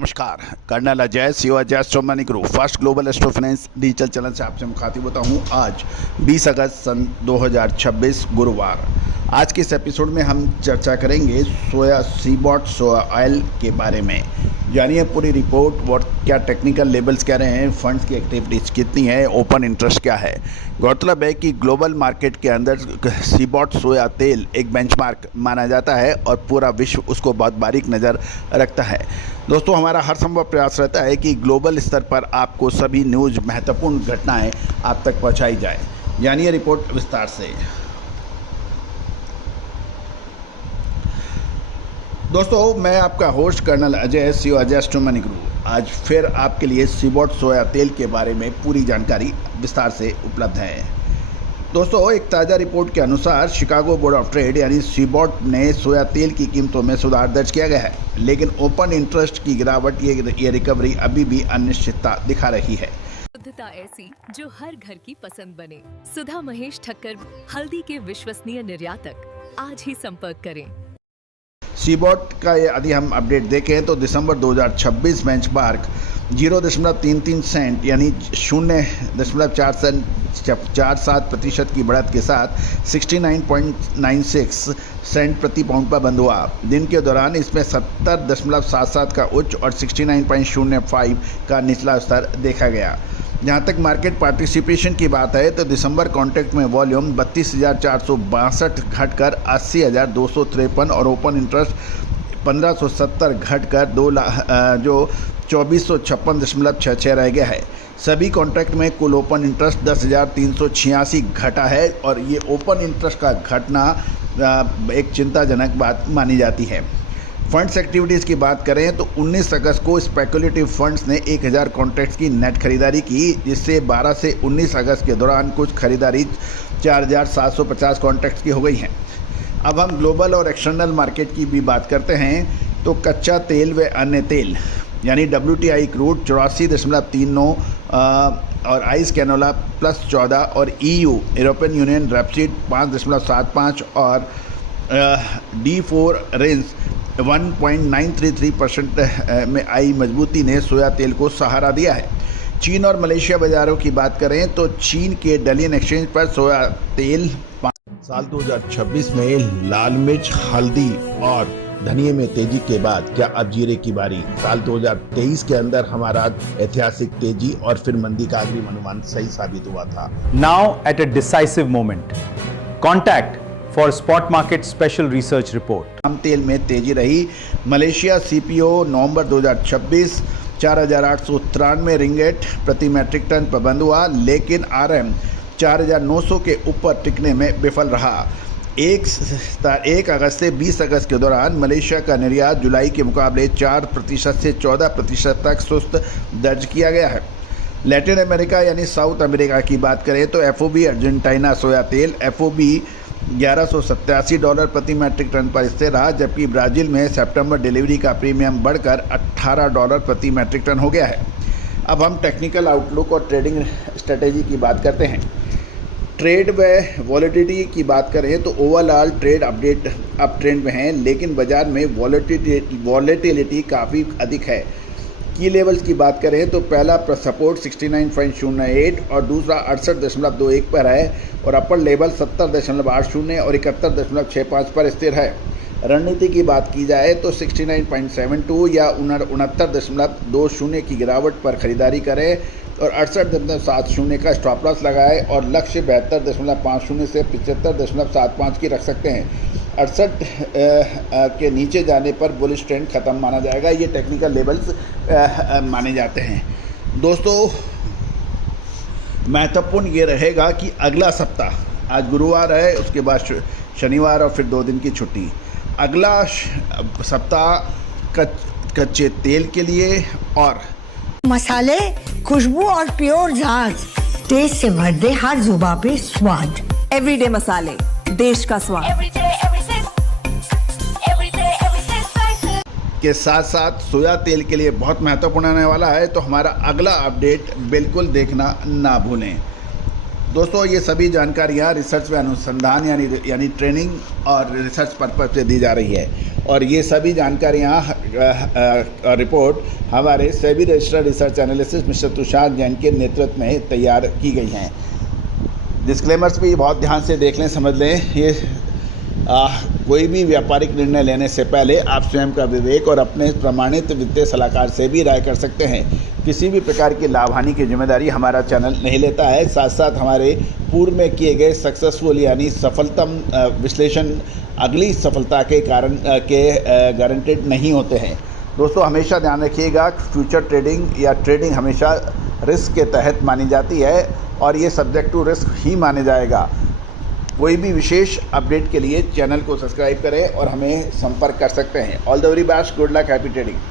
नमस्कार, colonel Ajay CO Ajay Astromoney group first global astro finance digital channel से आपसे मुखातिब होता हूँ। आज 20 अगस्त सन 2026 गुरुवार। आज के इस एपिसोड में हम चर्चा करेंगे सोया सीबॉट सोया ऑयल के बारे में। जानिए पूरी रिपोर्ट और क्या टेक्निकल लेवल्स कह रहे हैं, फंड्स की एक्टिविटीज़ कितनी है, ओपन इंटरेस्ट क्या है। गौरतलब है कि ग्लोबल मार्केट के अंदर सीबॉट सोया तेल एक बेंचमार्क माना जाता है और पूरा विश्व उसको बहुत बारीक नज़र रखता है। दोस्तों, हमारा हर संभव प्रयास रहता है कि ग्लोबल स्तर पर आपको सभी न्यूज़, महत्वपूर्ण घटनाएं आप तक पहुंचाई जाए। जानिए रिपोर्ट विस्तार से। दोस्तों, मैं आपका host colonel Ajay CO Ajay Astromoney group आज फिर आपके लिए सीबॉट सोया तेल के बारे में पूरी जानकारी विस्तार से उपलब्ध है। दोस्तों, एक ताज़ा रिपोर्ट के अनुसार शिकागो बोर्ड ऑफ ट्रेड यानी सीबॉट ने सोया तेल की कीमतों में सुधार दर्ज किया गया है, लेकिन ओपन इंटरेस्ट की गिरावट ये रिकवरी अभी भी अनिश्चितता दिखा रही है। शुद्धता ऐसी जो हर घर की पसंद बने। सुधा महेश ठक्कर, हल्दी के विश्वसनीय निर्यातक। आज ही संपर्क करें। सीबॉट का यदि हम अपडेट देखें तो दिसंबर 2026 बेंचमार्क 0.33 सेंट यानी 0.47% की बढ़त के साथ 69.96 सेंट प्रति पाउंड पर बंद हुआ। दिन के दौरान इसमें 70.77 का उच्च और 69.05 का निचला स्तर देखा गया। जहां तक मार्केट पार्टिसिपेशन की बात है तो दिसंबर कॉन्ट्रैक्ट में वॉल्यूम 32,462 घटकर 80,253 और ओपन इंटरेस्ट 1,570 घटकर 2,2456.66 रह गया है। सभी कॉन्ट्रैक्ट में कुल ओपन इंटरेस्ट 10,386 घटा है और ये ओपन इंटरेस्ट का घटना एक चिंताजनक बात मानी जाती है। फंड्स एक्टिविटीज़ की बात करें तो 19 अगस्त को स्पेकुलेटिव फंड्स ने 1000 कॉन्ट्रैक्ट्स की नेट खरीदारी की, जिससे 12 से 19 अगस्त के दौरान कुछ खरीदारी 4,750 कॉन्ट्रैक्ट्स की हो गई हैं। अब हम ग्लोबल और एक्सटर्नल मार्केट की भी बात करते हैं तो कच्चा तेल व अन्य तेल यानी WTI क्रूड 84.39 और आइस कैनोला +14 और EU यूरोपियन यूनियन रेपसीड 5.75 और D4 रेंज 1.933% में आई मजबूती ने सोया तेल को सहारा दिया है। चीन और मलेशिया बाजारों की बात करें तो चीन के डलियन एक्सचेंज पर सोया तेल साल 2026 में लाल मिर्च, हल्दी और धनिये में तेजी के बाद क्या अब जीरे की बारी। साल 2023 के अंदर हमारा ऐतिहासिक तेजी और फिर मंदी का अग्रिम अनुमान सही साबित हुआ था। Now at a decisive moment, contact for spot market special research report. आम तेल में तेजी रही। मलेशिया CPO नवंबर 2026 4,893 रिंगेट प्रति मैट्रिक टन पर बंद हुआ, लेकिन RM 4,900 के ऊपर टिकने में विफल रहा। 1 अगस्त से 20 अगस्त के दौरान मलेशिया का निर्यात जुलाई के मुकाबले 4% से 14% तक सुस्त दर्ज किया गया है। लैटिन अमेरिका यानी साउथ अमेरिका की बात करें तो FOB अर्जेंटीना सोया तेल FOB $1187 प्रति मैट्रिक टन पर स्थिर रहा, जबकि ब्राज़ील में सितंबर डिलीवरी का प्रीमियम बढ़कर $18 प्रति मैट्रिक टन हो गया है। अब हम टेक्निकल आउटलुक और ट्रेडिंग स्ट्रेटेजी की बात करते हैं। ट्रेड व वॉलेटिलिटी की बात करें तो overall trade update up trend में है, लेकिन बाजार में वॉलेटिलिटी काफ़ी अधिक है। की लेवल्स की बात करें तो पहला सपोर्ट 69.08 और दूसरा 68.21 पर है और अपर लेवल 70.80 और 71.65 पर स्थिर है। रणनीति की बात की जाए तो 69.72 या 69.20 की गिरावट पर खरीदारी करें और 68.70 का स्टॉप लॉस लगाए और लक्ष्य 72.50 से 75.75 की रख सकते हैं। 68 के नीचे जाने पर बुलिश ट्रेंड ख़त्म माना जाएगा। ये टेक्निकल लेवल्स माने जाते हैं। दोस्तों, महत्वपूर्ण ये रहेगा कि अगला सप्ताह, आज गुरुवार है, उसके बाद शनिवार और फिर 2 दिन की छुट्टी। अगला सप्ताह कच्चे तेल के लिए और मसाले, खुशबू और प्योर झाग टेस्ट से भर दे हर जुबान पे स्वाद। एवरीडे मसाले, देश का स्वाद। के साथ साथ सोया तेल के लिए बहुत महत्वपूर्ण आने वाला है, तो हमारा अगला अपडेट बिल्कुल देखना ना भूलें। दोस्तों, ये सभी जानकारियाँ रिसर्च व अनुसंधान यानी ट्रेनिंग और रिसर्च पर्पज से दी जा रही है। और ये सभी जानकारियाँ रिपोर्ट हमारे SEBI registered research analyst mister Tushar Jain के नेतृत्व में तैयार की गई हैं। डिस्क्लेमर्स भी बहुत ध्यान से देख लें, समझ लें। ये कोई भी व्यापारिक निर्णय लेने से पहले आप स्वयं का विवेक और अपने प्रमाणित वित्तीय सलाहकार से भी राय कर सकते हैं। किसी भी प्रकार की लाभ हानि की जिम्मेदारी हमारा चैनल नहीं लेता है। साथ साथ हमारे पूर्व में किए गए सक्सेसफुल यानी सफलतम विश्लेषण अगली सफलता के कारण के गारंटेड नहीं होते हैं। दोस्तों, हमेशा ध्यान रखिएगा, फ्यूचर ट्रेडिंग या ट्रेडिंग हमेशा रिस्क के तहत मानी जाती है और ये सब्जेक्ट टू रिस्क ही माने जाएगा। कोई भी विशेष अपडेट के लिए चैनल को सब्सक्राइब करें और हमें संपर्क कर सकते हैं। All the very best, good luck, happy trading.